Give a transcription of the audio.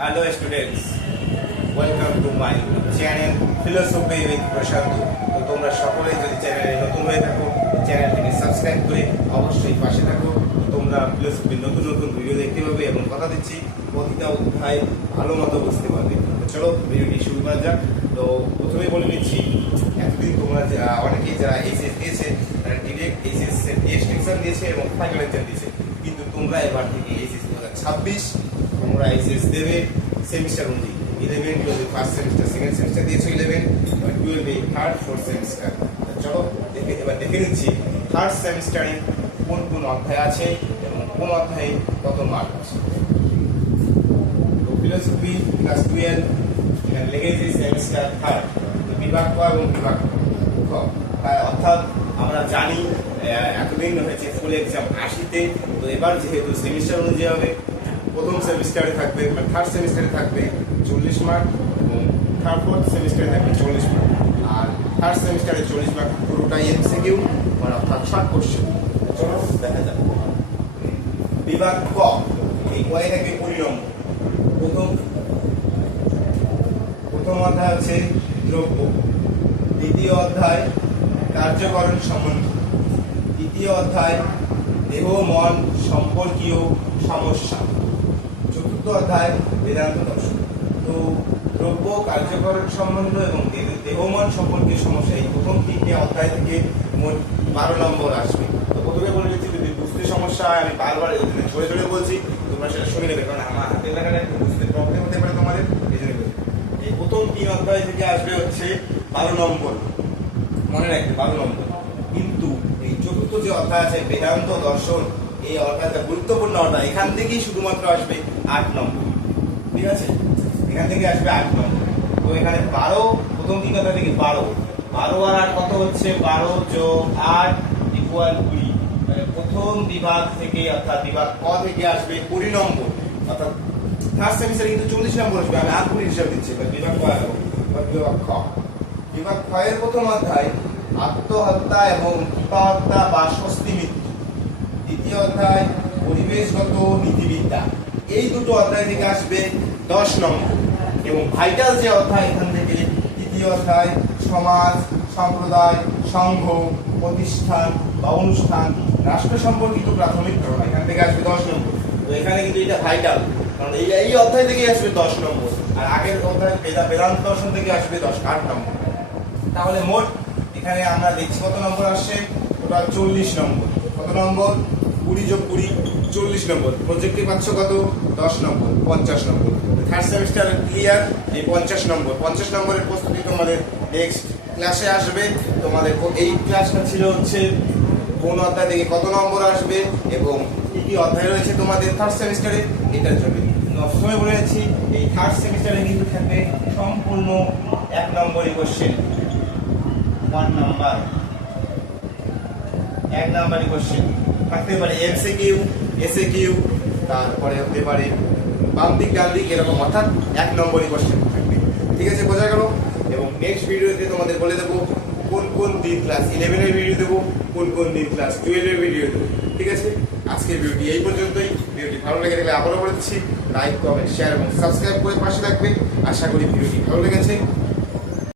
Hello students, welcome to my channel Philosophy with প্রশান্ত তো তোমরা সকলেই যদি চ্যানেলে নতুন হয়ে থাকো চ্যানেলটিকে সাবস্ক্রাইব করে অবশ্যই পাশে থাকো। তোমরা ফিলোসফির নতুন নতুন ভিডিও দেখতে পাবে এবং কথা দিচ্ছি প্রতিটা অধ্যায় ভালো মতো বুঝতে পারবে। তো চলো ভিডিওটি শুরু করা যাক। তো প্রথমে বলে নিচ্ছি এতদিন তোমরা অনেকেই যারা এইচএস দিয়েছে তারা ডিরেক্ট এইচএস টেস্ট এক্সাম দিয়েছে এবং ফাইনাল এক্সাম দিয়েছে। তোমরা এবার থেকে এইচএস দু হাজার ছাব্বিশ, তোমরা এইচএস দেবে সেমিস্টার অনুযায়ী। ইলেভেন টুয়েলভে ফার্স্ট সেমিস্টার সেকেন্ড সেমিস্টার দিয়েছ ইলেভেন টুয়েলভে থার্ড ফোর্থ সেমিস্টার চলো, দেখে, এবার দেখে নিচ্ছি থার্ড সেমিস্টারে কোন কোন অধ্যায় আছে এবং কোন অধ্যায়ে কত মার্ক আছে। ফিলোসফি ক্লাস টুয়েলভ লেগেছে সেমিস্টার থার্ড বিভাগ ক এবং বিভাগ তাই অর্থাৎ আমরা জানি এতদিন হয়েছে ফুল এক্সাম আশিতে, তো এবার যেহেতু সেমিস্টার অনুযায়ী হবে, প্রথম সেমিস্টারে থাকবে মানে থার্ড সেমিস্টারে থাকবে চল্লিশ মার্ক এবং থার্ড ফোর্থ সেমিস্টারে থাকবে চল্লিশ মার্ক আর থার্ড সেমিস্টারে চল্লিশ মার্ক পুরোটাই এমসিকিউ মানে অর্থাৎ শর্ট কোশ্চেন চলো, দেখা যাক। বিভাগ ক, এই কয়ে থাকবে কুড়ি প্রথম প্রথম অধ্যায় হচ্ছে দ্রব্য। দ্বিতীয় অধ্যায় কার্যকরণ সম্বন্ধ। তৃতীয় অধ্যায়, দেহ, মন, সম্পর্কীয় সমস্যা। চতুর্থ অধ্যায়, বেদান্ত দর্শন। তো দ্রব্য কার্যকরণ সম্বন্ধ এবং দেহ মন সম্পর্কীয় সমস্যা, এই প্রথম তিনটে অধ্যায় থেকে বারো নম্বর আসবে। তো প্রথমে বলে দিচ্ছি, যদি বুঝতে সমস্যা হয়, আমি বারবার যদি জোরে জোরে বলছি, তোমরা সেটা শুনে নেবে, কারণ আমার হাতের লেখাটা একটু বুঝতে প্রবলেম হতে পারে তোমাদের, এই জন্য এই প্রথম তিন অধ্যায় থেকে আসবে হচ্ছে বারো নম্বর। মনে রাখবে বারো নম্বর কিন্তু এই চতুর্থ যে অধ্যায় আছে, বেদান্ত দর্শন, এই অধ্যায়টা গুরুত্বপূর্ণ অধ্যায়, এখান থেকেই শুধুমাত্র আসবে আট নম্বর। ঠিক আছে? এখান থেকে আসবে আট নম্বর। তো এখানে বারো, প্রথম তিন অধ্যায় থেকে বারো। বারো আর আট কত হচ্ছে? বারো যোগ আট ইকুয়াল কুড়ি। প্রথম বিভাগ থেকে, অর্থাৎ বিভাগ ক থেকে আসবে কুড়ি নম্বর। অর্থাৎ থার্ড সেমিস্টারে কিন্তু চল্লিশ নম্বর আসবে, আমি আট কুড়ি হিসাব দিচ্ছি বিভাগ ক বিভাগ খ। বিভাগ ক্ষয়ের প্রথম অধ্যায়, আত্মহত্যা এবং কৃপাহত্যা বা স্বস্তি মৃত্যু। দ্বিতীয় অধ্যায়, পরিবেশগত নীতিবিদ্যা। এই দুটো অধ্যায় থেকে আসবে দশ নম্বর। এবং ভাইটাল যে অধ্যায় এখান থেকে, তৃতীয় অধ্যায়, সমাজ, সম্প্রদায়, সংঘ, প্রতিষ্ঠান বা অনুষ্ঠান, রাষ্ট্র সম্পর্কিত প্রাথমিক ধারণা এখান থেকে আসবে দশ নম্বর। তো এখানে কিন্তু এটা ভাইটাল কারণ এই এই অধ্যায় থেকে আসবে দশ নম্বর। আর আগের অধ্যায় বেদা বেদান্ত দর্শন থেকে আসবে দশ আট নম্বর। তাহলে মোট, এখানে আমরা দেখছি কত নম্বর আসছে? টোটাল চল্লিশ নম্বর। কত নম্বর? কুড়ি যোগ কুড়ি, চল্লিশ নম্বর। প্রজেক্টে পাচ্ছ কত? দশ নম্বর, পঞ্চাশ নম্বর। থার্ড সেমিস্টার ক্লিয়ার এই পঞ্চাশ নম্বর। পঞ্চাশ নম্বরের প্রস্তুতি তোমাদের নেক্সট ক্লাসে আসবে। তোমাদের এই ক্লাসটা ছিল হচ্ছে কোন অধ্যায় থেকে কত নম্বর আসবে এবং কি কি অধ্যায় রয়েছে তোমাদের থার্ড সেমিস্টারে এটার জন্য। প্রথমে বলে যাচ্ছি, এই থার্ড সেমিস্টারে কিন্তু থাকবে সম্পূর্ণ এক নম্বরই কোশ্চেন ওয়ান নাম্বার এক নাম্বারই কোশ্চেন থাকতে পারে এমসি কিউ এসএ কিউ তারপরে হতে পারে বাম দিক, ডান দিক, এরকম অর্থাৎ এক নম্বরই কোশ্চেন থাকবে। ঠিক আছে, বোঝা গেল? এবং নেক্সট ভিডিওতে তোমাদের বলে দেবো কোন কোন দিন ক্লাস ইলেভেনের ভিডিও দেবো, কোন কোন দিন ক্লাস টুয়েলভের ভিডিও দেবো। ঠিক আছে? আজকের ভিডিওটি এই পর্যন্তই। ভিডিওটি ভালো লেগে থাকলে আবারও বলে দিচ্ছি লাইক কমেন্ট শেয়ার এবং সাবস্ক্রাইব করে পাশে থাকবে। আশা করি ভিডিওটি ভালো লেগেছে।